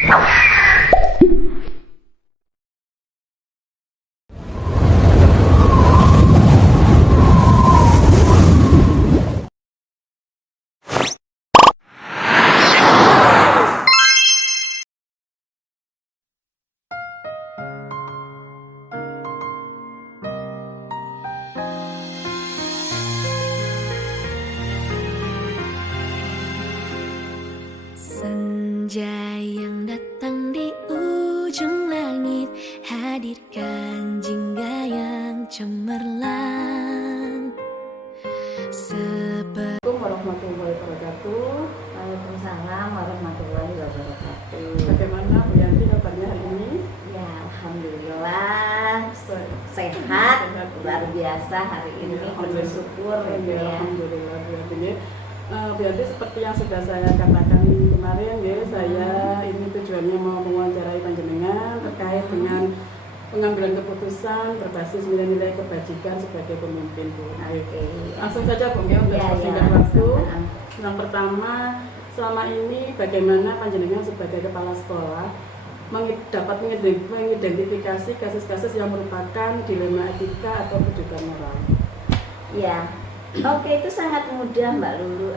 Senja yang datang di ujung langit, hadirkan jingga yang cemerlang. Assalamualaikum warahmatullahi wabarakatuh. Waalaikumsalam warahmatullahi wabarakatuh. Bagaimana Bu Yanti kabarnya hari ini? Ya, alhamdulillah sehat, luar biasa hari ini, bersyukur ya. Alhamdulillah Bu Yanti. Bu Yanti, seperti yang sudah saya katakan kemarin ya, saya ini tujuannya mau mewawancarai panjenengan terkait dengan pengambilan keputusan berbasis nilai-nilai kebajikan sebagai pemimpin Bu. Langsung saja Bu ya, untuk persingkat waktu. Yang pertama, selama ini bagaimana panjenengan sebagai kepala sekolah dapat mengidentifikasi kasus-kasus yang merupakan dilema etika atau kedudukan moral? Ya, oke, itu sangat mudah Mbak Lulu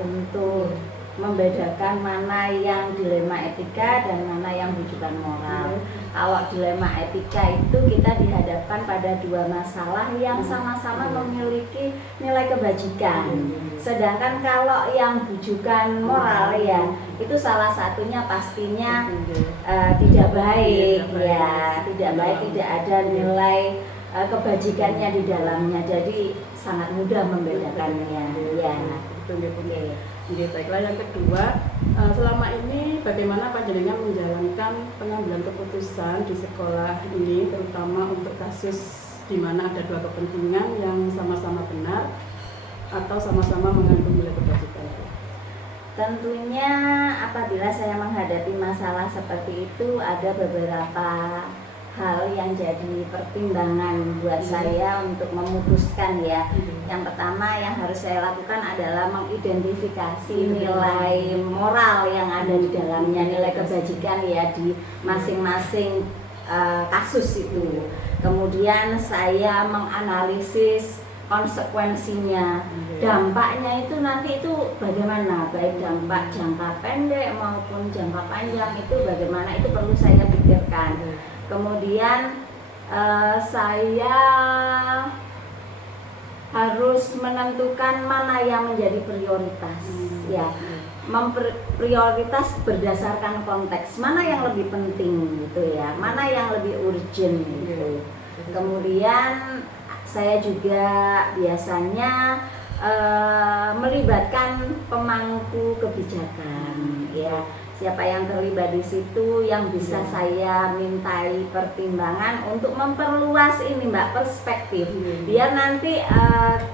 untuk membedakan mana yang dilema etika dan mana yang rujukan moral. Kalau dilema etika itu kita dihadapkan pada dua masalah yang sama-sama memiliki nilai kebajikan. Sedangkan kalau yang rujukan moral ya itu salah satunya pastinya tidak baik ya, tidak baik, tidak ada nilai kebajikannya di dalamnya. Jadi sangat mudah membedakannya ya. Oke, baiklah. Yang kedua, selama ini bagaimana panjenengan menjalankan pengambilan keputusan di sekolah ini, terutama untuk kasus di mana ada dua kepentingan yang sama-sama benar atau sama-sama mengandung nilai kebajikan? Tentunya apabila saya menghadapi masalah seperti itu ada beberapa hal yang jadi pertimbangan buat saya untuk memutuskan ya. Yang pertama yang harus saya lakukan adalah mengidentifikasi nilai moral yang ada di dalamnya, nilai kebajikan ya di masing-masing kasus itu. Kemudian saya menganalisis konsekuensinya, dampaknya itu nanti itu bagaimana, baik dampak jangka pendek maupun jangka panjang itu bagaimana, itu perlu saya pikirkan. Kemudian saya harus menentukan mana yang menjadi prioritas ya, prioritas berdasarkan konteks, mana yang lebih penting gitu ya, mana yang lebih urgent gitu. Kemudian saya juga biasanya melibatkan pemangku kebijakan ya. Siapa yang terlibat di situ yang bisa saya mintai pertimbangan untuk memperluas ini Mbak, perspektif biar nanti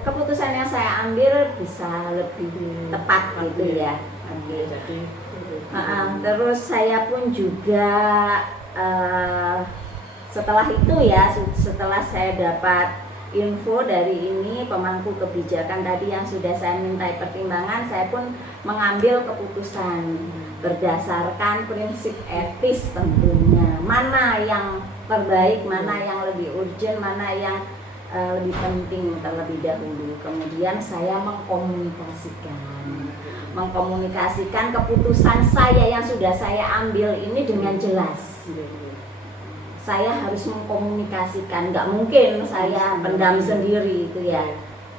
keputusan yang saya ambil bisa lebih tepat gitu ya. Oke. Terus saya pun juga setelah itu ya, setelah saya dapat info dari ini pemangku kebijakan tadi yang sudah saya mintai pertimbangan, saya pun mengambil keputusan berdasarkan prinsip etis tentunya. Mana yang terbaik, mana yang lebih urgent, mana yang lebih penting terlebih dahulu. Kemudian saya mengkomunikasikan keputusan saya yang sudah saya ambil ini dengan jelas. Saya harus mengkomunikasikan, nggak mungkin saya pendam sendiri itu ya.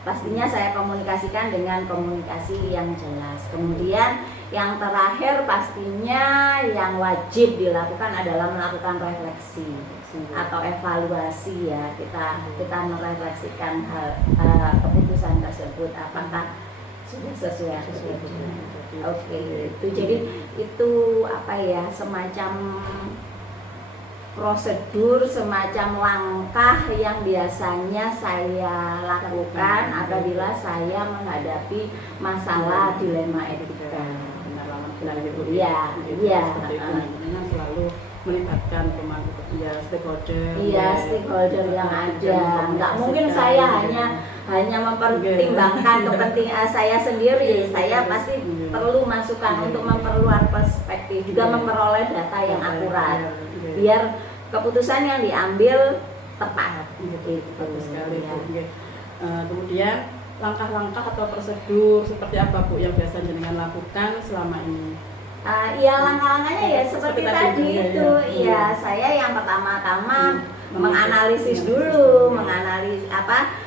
Pastinya saya komunikasikan dengan komunikasi yang jelas. Kemudian yang terakhir pastinya yang wajib dilakukan adalah melakukan refleksi atau evaluasi ya. Kita merefleksikan hal keputusan tersebut apakah sudah sesuai atau tidak. Oke, itu jadi itu apa ya, semacam prosedur, semacam langkah yang biasanya saya lakukan apabila saya menghadapi masalah dilema etika. Benar Ibu. Iya. Selalu melibatkan pemangku stakeholder. Iya, stakeholder yang ada. Nggak mungkin saya hanya mempertimbangkan kepentingan saya sendiri. Saya pasti perlu masukan untuk memperluas perspektif, juga memperoleh data yang akurat, biar keputusan yang diambil tepat. Bagus sekali Bu. Kemudian langkah-langkah atau prosedur seperti apa Bu yang biasa jenengan lakukan selama ini? Ya langkah-langkahnya ya seperti tadi itu. Ya saya yang pertama-tama menganalisis dulu,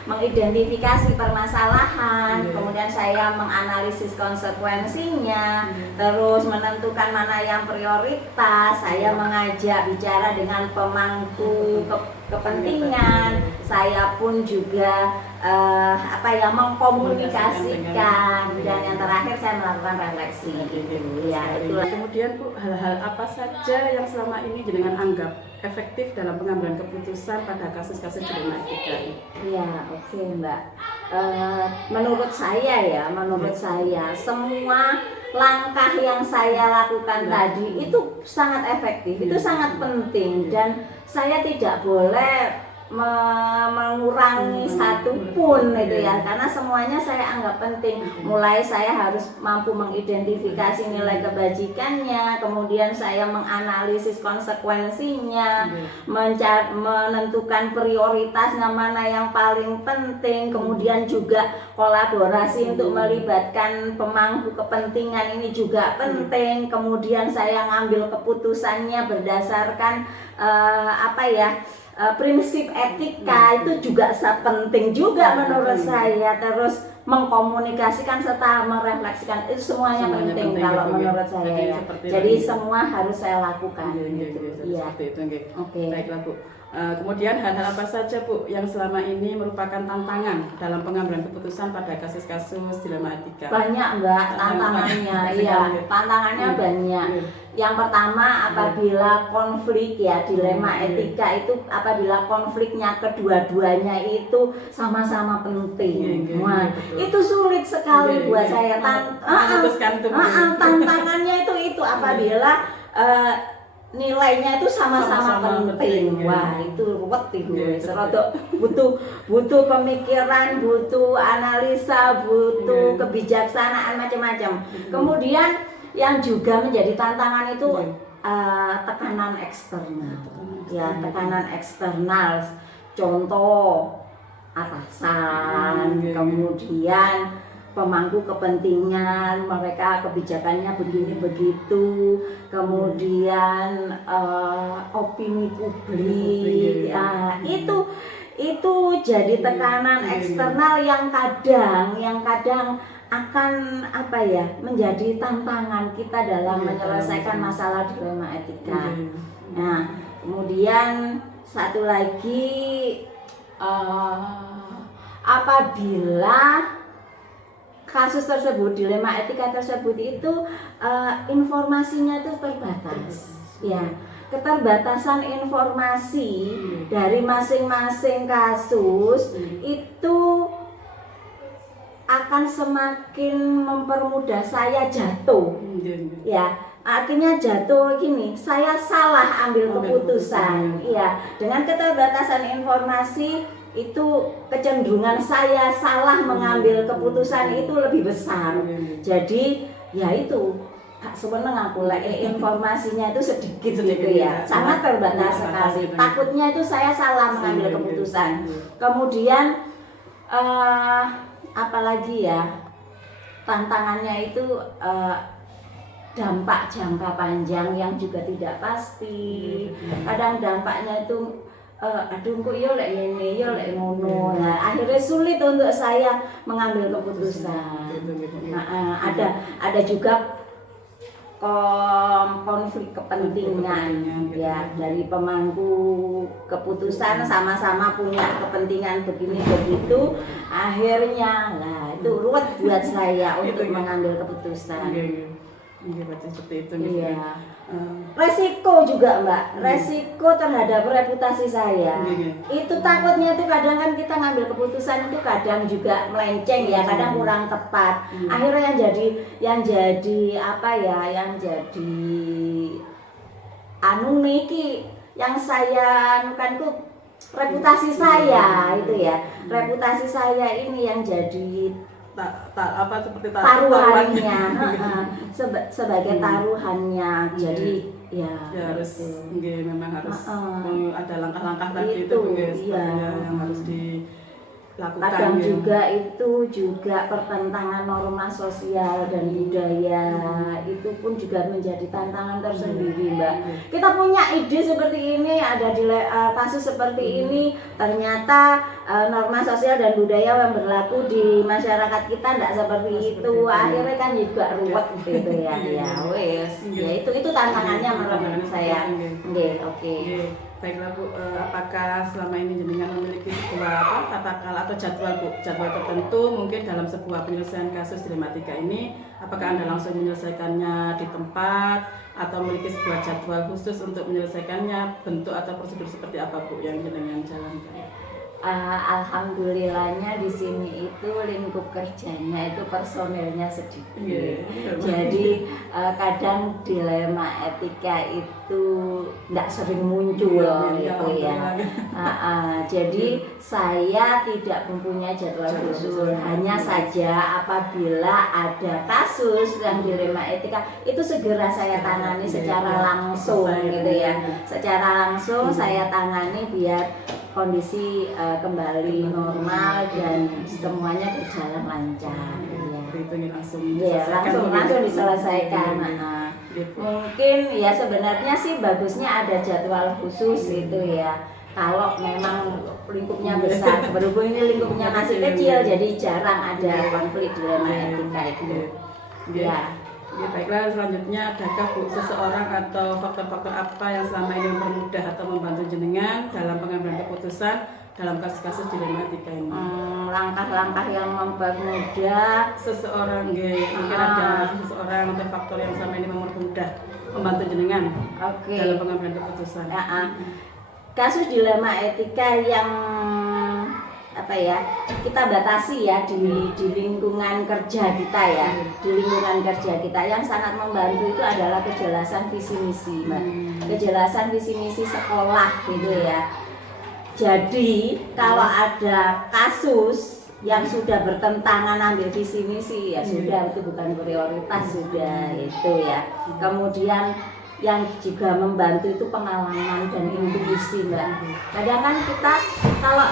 mengidentifikasi permasalahan, kemudian saya menganalisis konsekuensinya, terus menentukan mana yang prioritas. Saya mengajak bicara dengan pemangku kepentingan. Saya pun juga mengkomunikasikan, dan yang terakhir saya melakukan refleksi. Ya, itulah. Kemudian Bu, hal-hal apa saja yang selama ini jenengan anggap efektif dalam pengambilan keputusan pada kasus-kasus dilema etika? Ya, oke Mbak. Menurut saya semua langkah yang saya lakukan tadi itu sangat efektif, itu sangat penting, dan saya tidak boleh mengurangi satu pun itu ya, karena semuanya saya anggap penting. Mulai saya harus mampu mengidentifikasi nilai kebajikannya, kemudian saya menganalisis konsekuensinya, menentukan prioritasnya mana yang paling penting, kemudian juga kolaborasi untuk melibatkan pemangku kepentingan ini juga penting. Kemudian saya ngambil keputusannya berdasarkan prinsip etika, itu juga penting juga menurut saya. Terus mengkomunikasikan serta merefleksikan, itu semuanya penting kalau menurut saya. Jadi semua harus saya lakukan. Iya. Oke. Baiklah Bu. Kemudian hal-hal apa saja Bu yang selama ini merupakan tantangan dalam pengambilan keputusan pada kasus-kasus dilema etika? Banyak Mbak tantangannya. Iya, tantangannya banyak. Yang pertama, apabila konflik dilema etika itu apabila konfliknya kedua-duanya itu sama-sama penting. Wah, itu sulit sekali buat saya. Tantangannya itu apabila nilainya itu sama-sama penting. Wah, itu ruwet itu. Butuh pemikiran, butuh analisa, butuh kebijaksanaan macam-macam. Kemudian yang juga menjadi tantangan itu tekanan eksternal. Ya, tekanan eksternal. Contoh atasan, kemudian pemangku kepentingan, mereka kebijakannya begini begitu, kemudian opini publik, itu jadi tekanan eksternal yang kadang akan menjadi tantangan kita dalam menyelesaikan masalah dilema etika. Nah, kemudian satu lagi, apabila kasus tersebut, dilema etika tersebut itu informasinya itu terbatas. Ya, keterbatasan informasi dari masing-masing kasus itu akan semakin mempermudah saya jatuh. Ya, artinya jatuh gini, saya salah ambil keputusan. Ya, dengan keterbatasan informasi itu kecenderungan saya salah mengambil keputusan itu lebih besar. Jadi ya itu gak sewenang aku informasinya itu sedikit gitu ya, sangat terbatas sekali. Takutnya itu saya salah mengambil keputusan. Kemudian apalagi ya, tantangannya itu dampak jangka panjang yang juga tidak pasti. Kadang dampaknya itu aduh kok yo lek ngene yo lek ngono. Nah, akhirnya sulit untuk saya mengambil keputusan. Ada juga konflik kepentingan ya, dari pemangku keputusan sama-sama punya kepentingan begini begitu, akhirnya itu ruwet buat saya untuk mengambil keputusan. Seperti itu. Iya. Resiko juga Mbak, resiko terhadap reputasi saya. Itu takutnya itu kadang kan kita ngambil keputusan itu kadang juga melenceng ya, kadang kurang tepat. Akhirnya yang jadi anu niki yang saya anukan tuh reputasi saya itu ya, reputasi saya ini yang jadi seperti taruhannya, sebagai taruhannya. Jadi ya harus memang harus ada langkah-langkah tadi itu yang harus dilakukan. Kadang juga itu juga pertentangan norma sosial dan budaya, itu pun juga menjadi tantangan tersendiri, Mbak. Kita punya ide seperti ini, ada di kasus seperti ini, ternyata norma sosial dan budaya yang berlaku di masyarakat kita tidak seperti itu. Akhirnya kan juga ruwet gitu ya. Ya wes, ya itu tantangannya menurut saya. Oke. Baiklah Bu, apakah selama ini jenengan memiliki sebuah katakanlah atau jadwal tertentu mungkin dalam sebuah penyelesaian kasus dilematika ini, apakah Anda langsung menyelesaikannya di tempat atau memiliki sebuah jadwal khusus untuk menyelesaikannya, bentuk atau prosedur seperti apa Bu yang jenengan jalankan? Alhamdulillahnya di sini itu lingkup kerjanya itu personelnya sedikit. Jadi kadang dilema etika itu tidak sering muncul gitu ya. Jadi saya tidak mempunyai jadwal khusus. Hanya saja apabila ada kasus yang dilema etika itu segera saya tangani secara langsung gitu ya. Secara langsung saya tangani biar kondisi kembali normal dan semuanya berjalan lancar. Langsung diselesaikan. Mungkin ya sebenarnya sih bagusnya ada jadwal khusus itu ya. Kalau memang lingkupnya besar, berhubung ini lingkupnya masih kecil, jadi jarang ada konflik dilema etika itu. Ya. Ya, baiklah, selanjutnya adakah Bu seseorang atau faktor-faktor apa yang selama ini mempermudah atau membantu jenengan dalam pengambilan keputusan dalam kasus-kasus dilematika ini? Langkah-langkah yang mempermudah seseorang, mungkin ada seseorang atau faktor yang selama ini mempermudah membantu jenengan dalam pengambilan keputusan. Kasus dilema etika yang kita batasi ya di lingkungan kerja kita ya, di lingkungan kerja kita yang sangat membantu itu adalah kejelasan visi misi, Mbak. Kejelasan visi misi sekolah gitu ya. Jadi kalau ada kasus yang sudah bertentangan ambil visi misi ya sudah, itu bukan prioritas, sudah itu ya. Kemudian yang juga membantu itu pengalaman dan intuisi, Mbak. Kadang kan kita kalau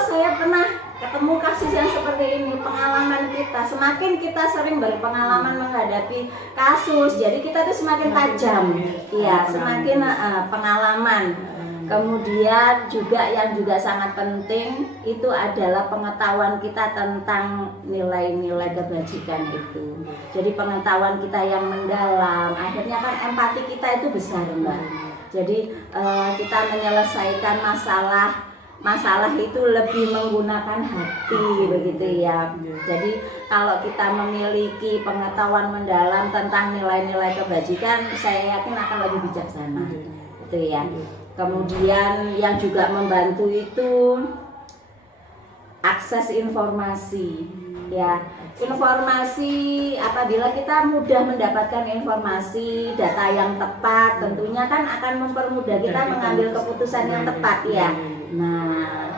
saya pernah ketemu kasus yang seperti ini, pengalaman kita semakin kita sering berpengalaman menghadapi kasus, jadi kita tuh semakin tajam, ya semakin pengalaman. Kemudian juga yang juga sangat penting itu adalah pengetahuan kita tentang nilai-nilai kebajikan itu. Jadi pengetahuan kita yang mendalam, akhirnya kan empati kita itu besar, Mbak. Jadi kita menyelesaikan masalah itu lebih menggunakan hati begitu ya. Jadi kalau kita memiliki pengetahuan mendalam tentang nilai-nilai kebajikan, saya yakin akan lebih bijaksana. Itu ya. Kemudian yang juga membantu itu akses informasi ya. Informasi, apabila kita mudah mendapatkan informasi, data yang tepat, tentunya kan akan mempermudah kita mengambil keputusan yang tepat ya. Nah,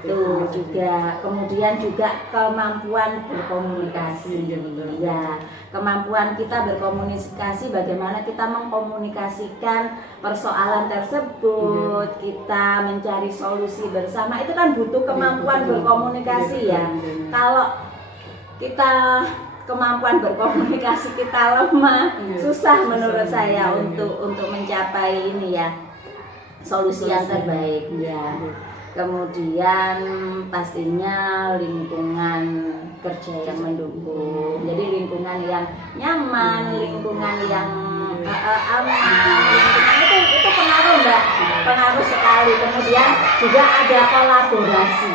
itu juga. Kemudian juga kemampuan berkomunikasi ya. Kemampuan kita berkomunikasi, bagaimana kita mengkomunikasikan persoalan tersebut, kita mencari solusi bersama, itu kan butuh kemampuan berkomunikasi ya. Kalau kita kemampuan berkomunikasi kita lemah, susah menurut saya untuk mencapai ini ya, solusi yang terbaik ya. Kemudian pastinya lingkungan kerja yang mendukung, jadi lingkungan yang nyaman, lingkungan yang aman, lingkungan itu pengaruh, Mbak, pengaruh sekali. Kemudian juga ada kolaborasi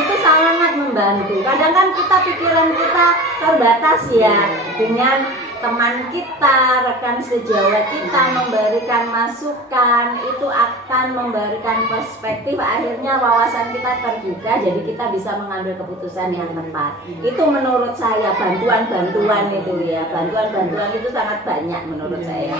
itu sangat membantu. Kadang kan pikiran kita terbatas ya, dengan teman kita, rekan sejawat kita memberikan masukan, itu akan memberikan perspektif, akhirnya wawasan kita terbuka, jadi kita bisa mengambil keputusan yang tepat. Itu menurut saya bantuan itu ya, bantuan itu sangat banyak menurut saya.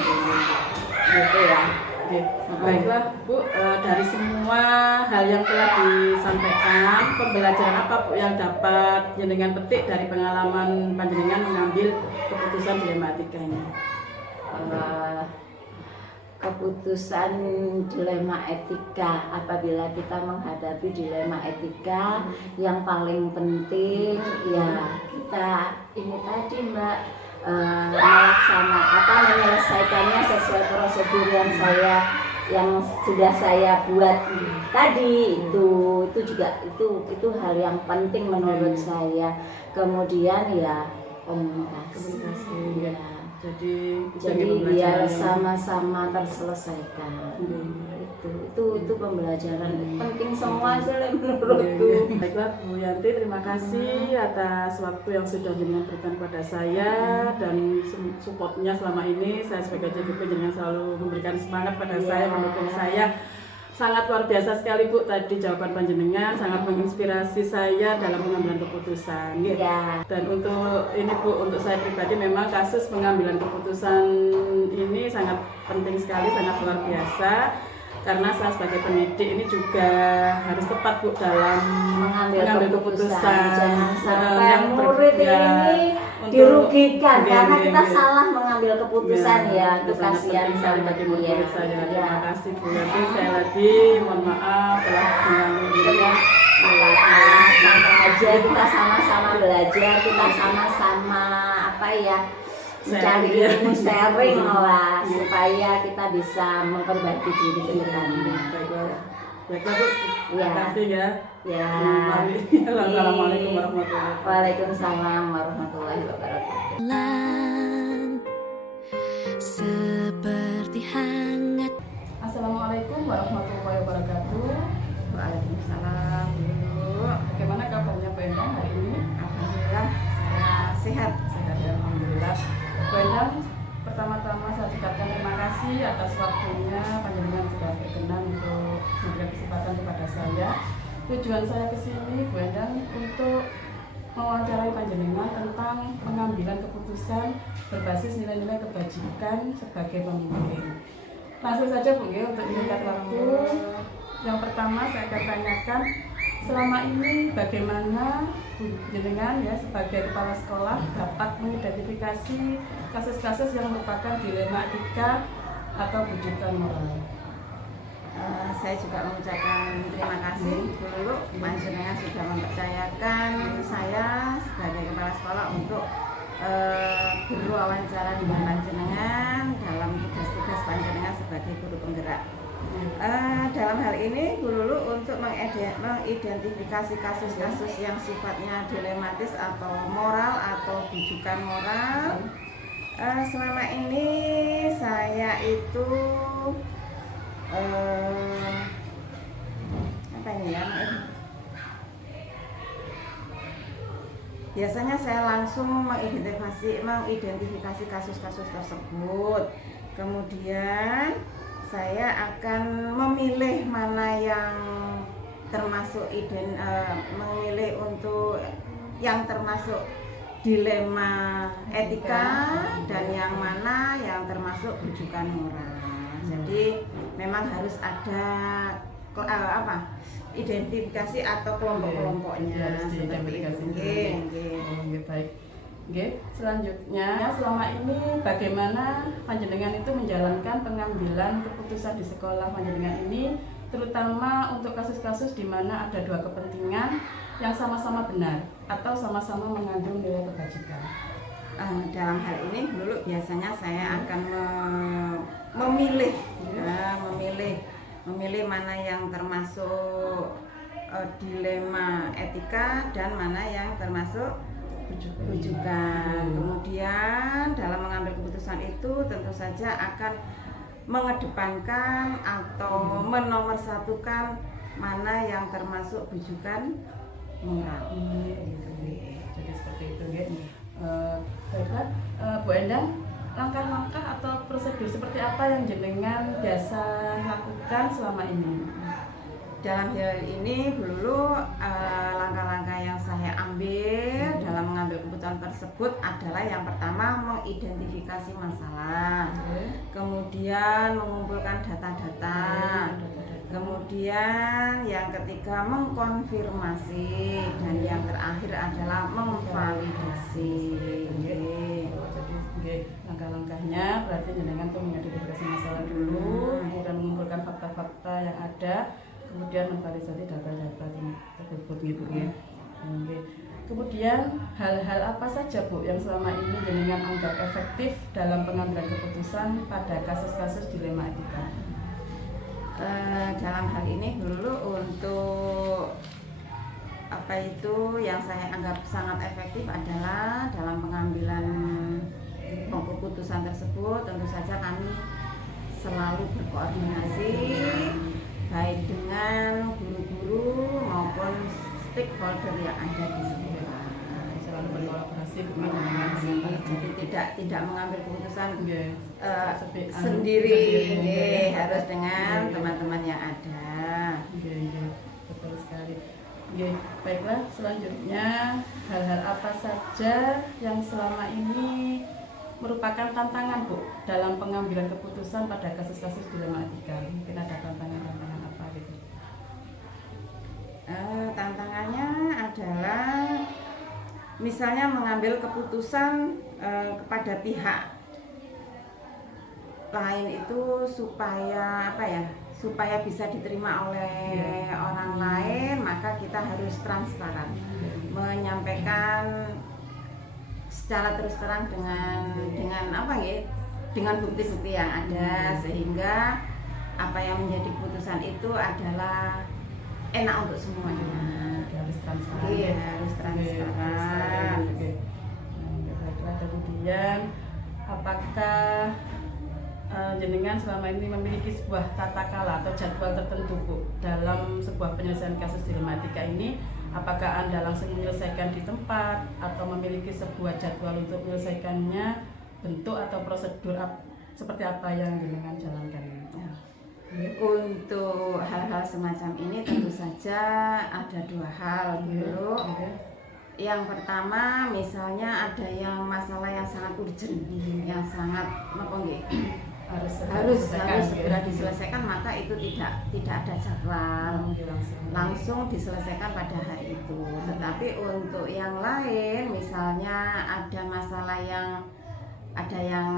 gitu ya. Oke. Baiklah Bu, dari semua hal yang telah disampaikan, pembelajaran apa Bu yang dapat jenengan petik dari pengalaman panjenengan mengambil keputusan dilematika ini? Eh, Keputusan dilema etika, apabila kita menghadapi dilema etika, yang paling penting ya kita ini tadi Mbak, menyelesaikannya sesuai prosedur yang sudah saya buat tadi. Itu juga itu hal yang penting menurut saya. Kemudian ya komunikasi. Ya. Jadi biar sama-sama terselesaikan. Itu pembelajaran penting semua sih menurutku. Baiklah Bu Yanti, terima kasih atas waktu yang sudah jenengan berikan kepada saya dan supportnya selama ini. Saya sebagai JGP jenengan selalu memberikan semangat pada saya, mendukung saya. Sangat luar biasa sekali Bu, tadi jawaban panjenengan sangat menginspirasi saya dalam pengambilan keputusan. Ya. Dan untuk ini Bu, untuk saya pribadi memang kasus pengambilan keputusan ini sangat penting sekali, sangat luar biasa. Karena saya sebagai pendidik ini juga harus tepat Bu dalam mengambil keputusan. Jangan sampai murid ini dirugikan karena kita salah mengambil keputusan ya. Itu kasihan sekali bagi murid saya. Terima kasih Bu Yanti, sekali lagi mohon maaf telah mengganggu dirinya. Santai aja, kita sama-sama belajar, kita sama-sama mencari ilmu, sharing lah, supaya kita bisa memperbaiki diri kita. Baiklah Bu, terima kasih ya. Ya. Assalamualaikum warahmatullahi wabarakatuh. Waalaikumsalam warahmatullahi wabarakatuh. Seperti hangat. Assalamualaikum warahmatullahi wabarakatuh. Waalaikumsalam. Bagaimana kabarnya Bu Endang hari ini? Alhamdulillah saya sehat. Sehat ya, alhamdulillah. Bu Endang, pertama-tama saya ucapkan terima kasih atas waktunya panjenengan sudah berkenan untuk memberikan kesempatan kepada saya. Tujuan saya ke sini Bu Endang untuk mewawancarai panjenengan tentang pengambilan keputusan berbasis nilai-nilai kebajikan sebagai pemimpin. Langsung saja Bu ya, untuk menyingkat waktu. Yang pertama saya akan tanyakan, selama ini bagaimana Bu jenengan ya sebagai kepala sekolah dapat mengidentifikasi kasus-kasus yang merupakan dilema etika atau bujukan moral? Saya juga mengucapkan terima kasih dulu panjenengan sudah mempercayakan saya sebagai kepala sekolah untuk berwawancara dengan panjenengan dalam tugas-tugas panjenengan sebagai guru penggerak. Dalam hal ini Bu Lulu untuk mengidentifikasi kasus-kasus yang sifatnya dilematis atau moral atau bujukan moral. Selama ini saya itu biasanya saya langsung mengidentifikasi kasus-kasus tersebut. Kemudian saya akan memilih mana yang termasuk memilih untuk yang termasuk dilema etika dan yang mana yang termasuk bujukan moral. Jadi memang harus ada identifikasi atau kelompok-kelompoknya seperti itu. Baik. Oke, selanjutnya selama ini bagaimana panjenengan itu menjalankan pengambilan keputusan di sekolah panjenengan ini, terutama untuk kasus-kasus di mana ada dua kepentingan yang sama-sama benar atau sama-sama mengandung nilai kebajikan. Dalam hal ini dulu biasanya saya akan memilih mana yang termasuk dilema etika dan mana yang termasuk bujukan. Kemudian dalam mengambil keputusan itu tentu saja akan mengedepankan atau menomorsatukan mana yang termasuk bujukan moral. Jadi seperti itu ya. Baiklah, Bu Endang, langkah-langkah atau prosedur seperti apa yang jenengan biasa lakukan selama ini? Dalam hal ini dulu langkah-langkah yang saya ambil dalam mengambil keputusan tersebut adalah yang pertama mengidentifikasi masalah, kemudian kemudian mengumpulkan data-data, kemudian yang ketiga mengkonfirmasi, dan yang terakhir adalah memvalidasi. Jadi langkah-langkahnya berarti jenengan tuh mengidentifikasi masalah dulu, kemudian mengumpulkan fakta-fakta yang ada, kemudian memvalidasi data-data tersebut gitu ya. Oke. Kemudian hal-hal apa saja Bu yang selama ini jenengan anggap efektif dalam pengambilan keputusan pada kasus-kasus dilema etika? Dalam hal ini dulu untuk apa itu yang saya anggap sangat efektif adalah dalam pengambilan keputusan tersebut, tentu saja kami selalu berkoordinasi baik dengan guru-guru maupun stakeholder yang ada di sekolah. Selalu berkolaborasi jadi tidak mengambil keputusan sendiri, sendiri. Harus dengan teman-teman yang ada. Betul sekali. Baiklah, selanjutnya hal-hal apa saja yang selama ini merupakan tantangan Bu dalam pengambilan keputusan pada kasus-kasus dilema etika? Mungkin ada tantangan-tantangan apa gitu? Tantangannya adalah misalnya mengambil keputusan kepada pihak lain itu supaya apa ya, supaya bisa diterima oleh orang lain, maka kita harus transparan menyampaikan secara terus terang dengan apa ya, dengan bukti-bukti yang ada, sehingga apa yang menjadi keputusan itu adalah enak untuk semuanya. Harus transparan. Iya, harus transparan. Baiklah, kemudian apakah jenengan selama ini memiliki sebuah tata kala atau jadwal tertentu Bu dalam sebuah penyelesaian kasus dilema etika ini? Apakah Anda langsung menyelesaikan di tempat atau memiliki sebuah jadwal untuk menyelesaikannya, bentuk atau prosedur seperti apa yang jenengan jalankan? Untuk hal-hal semacam ini tentu saja ada dua hal dulu. Yang pertama, misalnya ada yang masalah yang sangat urgent, yang sangat harus segera diselesaikan, maka itu tidak ada jadwal, langsung diselesaikan pada hari itu. Tetapi untuk yang lain, misalnya ada masalah yang ada yang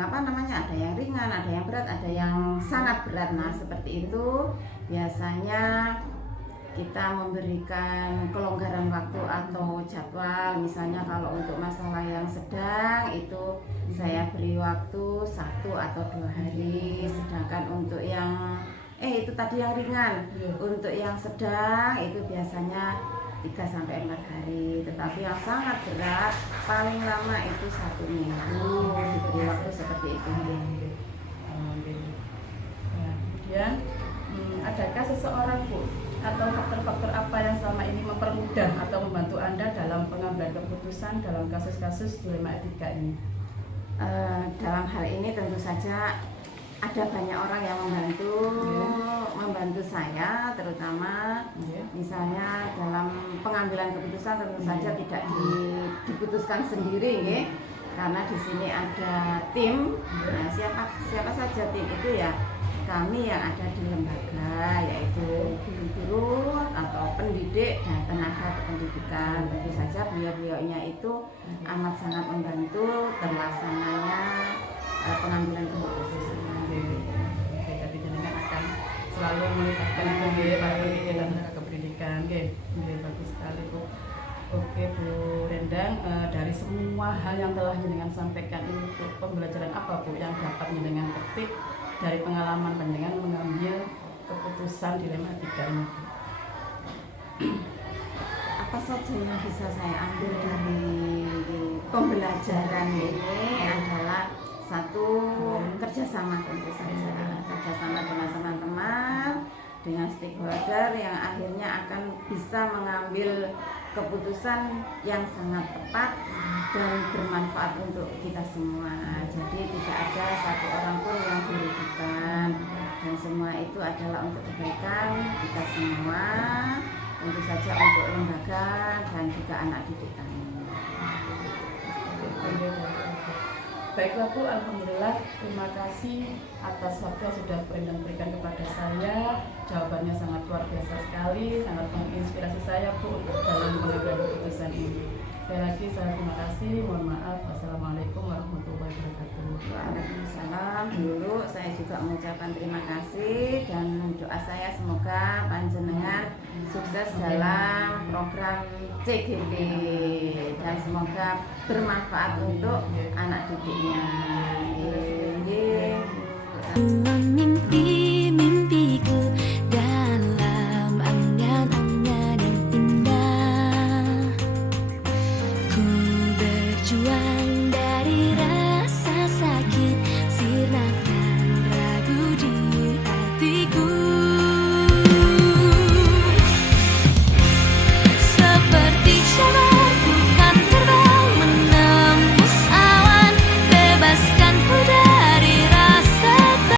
ringan, ada yang berat, ada yang sangat berat. Nah, seperti itu biasanya kita memberikan kelonggaran waktu atau jadwal. Misalnya kalau untuk masalah yang sedang itu saya beri waktu 1 atau 2 hari. Sedangkan untuk yang itu tadi yang ringan, untuk yang sedang itu biasanya 3-4 hari. Tetapi yang sangat berat paling lama itu 1 minggu, diberi waktu seperti itu. Kemudian adakah seseorang Bu atau faktor-faktor apa yang selama ini mempermudah atau membantu Anda dalam pengambilan keputusan dalam kasus-kasus dilema etika ini? Dalam hal ini tentu saja ada banyak orang yang membantu saya, terutama misalnya dalam pengambilan keputusan tentu saja tidak diputuskan sendiri, karena di sini ada tim. Nah, siapa saja tim itu ya kami yang ada di lembaga, yaitu guru-guru atau pendidik dan tenaga kependidikan. Tentu saja beliau-beliaunya itu amat sangat membantu terlaksananya pengambilan keputusan. Jadi jenengan akan selalu melibatkan itu para pendidik dan tenaga kependidikan. Bagus sekali Bu. Oke Bu Rendang, dari semua hal yang telah jenengan sampaikan ini, pembelajaran apa Bu yang dapat jenengan petik dari pengalaman panjenengan mengambil keputusan dilema etika ini? Apa saja yang bisa saya ambil dari pembelajaran ini adalah satu, kerjasama tentu saja, kerjasama dengan teman-teman, dengan stakeholder yang akhirnya akan bisa mengambil keputusan yang sangat tepat dan bermanfaat untuk kita semua. Jadi tidak ada satu orang pun yang dirugikan, dan semua itu adalah untuk kebaikan kita semua, tentu saja untuk lembaga dan juga anak didik kami. Baiklah Bu, alhamdulillah, terima kasih atas waktu yang sudah berikan kepada saya. Jawabannya sangat luar biasa sekali, sangat menginspirasi saya Bu untuk dalam mengambil keputusan ini. Sekali lagi saya terima kasih, mohon maaf. Wassalamualaikum warahmatullahi wabarakatuh. Waalaikumsalam. Dulu saya juga mengucapkan terima kasih dan doa saya semoga panjenengan sukses dalam program CGP dan semoga bermanfaat untuk anak didiknya. Memimpi